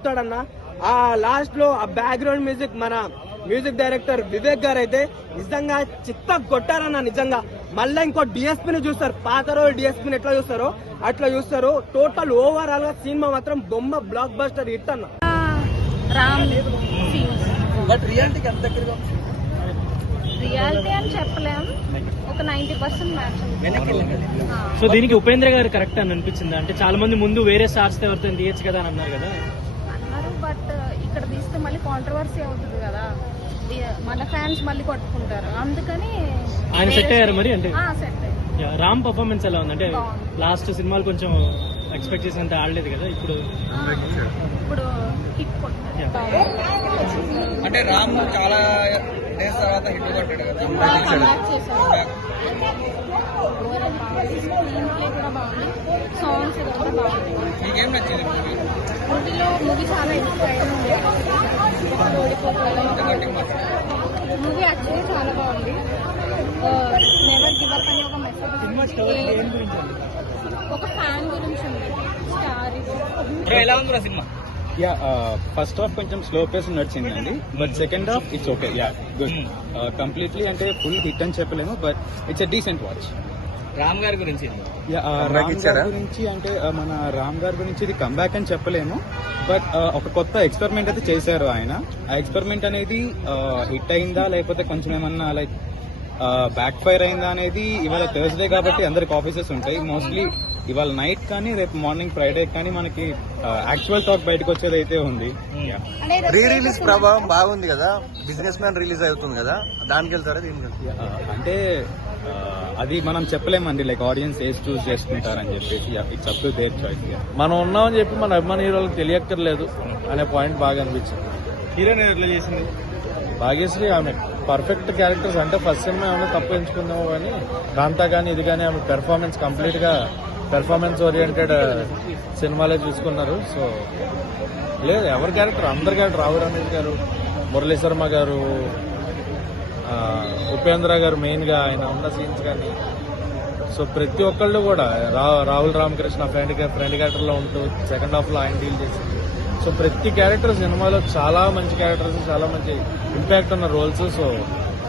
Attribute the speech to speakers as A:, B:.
A: చెప్తాడన్న. ఆ లాస్ట్ లో ఆ బ్యాక్గ్రౌండ్ మ్యూజిక్ మన మ్యూజిక్ డైరెక్టర్ వివేక్ గారు అయితే నిజంగా చిత్త కొట్టారన్న. నిజంగా మళ్ళీ ఇంకో డిఎస్పీని చూస్తారు, పాత రోజు డిఎస్పీని ఎట్లా చూస్తారో అట్లా చూస్తారు. టోటల్ ఓవరాల్ గా సినిమా మాత్రం బొమ్మ బ్లాక్ బస్టర్ హిట్ అన్న.
B: బట్ రియాలిటీకి ఎంత దగ్గరగా
C: రియాలిటీ అని చెప్పలేం, ఒక 90% మ్యాచ్.
D: సో దీనికి ఉపేంద్ర గారు కరెక్ట్ అని అనిపించింది. అంటే చాలా మంది ముందు వేరే స్టార్స్ ఎవరితో తీయచ్చు కదా అని అన్నారు కదా
C: అన్నారు. బట్ ఇక్కడ తీస్తే మళ్ళీ కాంట్రవర్సీ అవుతుంది కదా, మన ఫ్యాన్స్ మళ్ళీ కొట్టుకుంటారు, అందుకని
D: ఆయన సెట్ అయ్యారు మరి. అంటే
C: సెట్ అయ్యారు.
D: రామ్ పర్ఫార్మెన్స్ ఎలా ఉంది? అంటే లాస్ట్ సినిమాలు కొంచెం ఎక్స్పెక్ట్ చేసినంత ఆడలేదు కదా, ఇప్పుడు
C: హిట్ కొట్టారు.
B: అంటే రామ్ చాలా డేస్ తర్వాత హిట్ కొట్టాడు కదా,
C: స్క్రీన్ ప్లే కూడా బాగుంది, సాంగ్స్ కూడా బాగుంది.
B: మీకేం నచ్చింది
C: మూవీ చాలా ఇన్స్పైరింగ్ ఉంది. మూవీ యాక్చువల్లీ చాలా బాగుంది. నెవర్ గివ్ అప్ అని ఒక మెసేజ్, ఒక ఫ్యాన్ గురించి ఉంది. స్టార్
B: ఎలా ఉంది సినిమా?
E: యా ఫస్ట్ హాఫ్ కొంచెం స్లో పేస్ నడిచిందండి, but second half it's okay. Yeah good. Completely అంటే ఫుల్ హిట్ అని చెప్పలేము, but it's a decent watch.
B: Ram గారి గురించి
E: రామ్ గారి గురించి అంటే మన రామ్ గారి గురించి ఇది కంబ్యాక్ అని చెప్పలేము, బట్ ఒక కొత్త ఎక్స్పెరిమెంట్ అయితే చేశారు ఆయన. ఆ ఎక్స్పెరిమెంట్ అనేది హిట్ అయిందా లేకపోతే కొంచెం ఏమన్నా లైక్ బ్యాక్ ఫైర్ అయిందా అనేది ఇవాళ థర్స్డే కాబట్టి అందరికి ఆఫీసెస్ ఉంటాయి. మోస్ట్లీ ఇవాళ నైట్ కానీ రేపు మార్నింగ్ ఫ్రైడే కానీ మనకి యాక్చువల్ టాక్ బయటకు వచ్చేది అయితే ఉంది.
F: రీ రిలీజ్ ప్రభావం బాగుంది కదా, బిజినెస్ మ్యాన్ రిలీజ్ అవుతుంది కదా, దానికి వెళ్తారా దీనికి?
E: అంటే అది మనం చెప్పలేమండి, లైక్ ఆడియన్స్ ఏజ్ చూస్ చేసుకుంటారని చెప్పేసి it's up to their choice.
G: మనం ఉన్నామని చెప్పి మన అభిమాని హీరోలకు తెలియక్కర్లేదు అనే పాయింట్ బాగా అనిపించింది.
B: హీరోయిన్ ఎట్లా చేసింది?
G: భాగ్యశ్రీ ఆమె పర్ఫెక్ట్ క్యారెక్టర్స్. అంటే ఫస్ట్ సినిమా ఏమైనా తప్పు ఎంచుకుందామో కానీ కాంతా కానీ ఇది కానీ ఆమె పెర్ఫార్మెన్స్ కంప్లీట్ గా పెర్ఫార్మెన్స్ ఓరియంటెడ్ సినిమాలే చూసుకున్నారు. సో లేదు ఎవరి క్యారెక్టర్, అందరి క్యారెక్టర్, రావు రమేష్ గారు, మురళీ శర్మ గారు, ఉపేంద్ర గారు మెయిన్ గా ఆయన ఉన్న సీన్స్ కానీ, సో ప్రతి ఒక్కళ్ళు కూడా రాహుల్ రామకృష్ణ ఫ్రెండ్ క్యారెక్టర్ లో ఉంటూ సెకండ్ హాఫ్ లో ఆయన డీల్ చేసింది. సో ప్రతి క్యారెక్టర్ సినిమాలో చాలా మంచి క్యారెక్టర్స్, చాలా మంచి ఇంపాక్ట్ ఉన్న రోల్స్. సో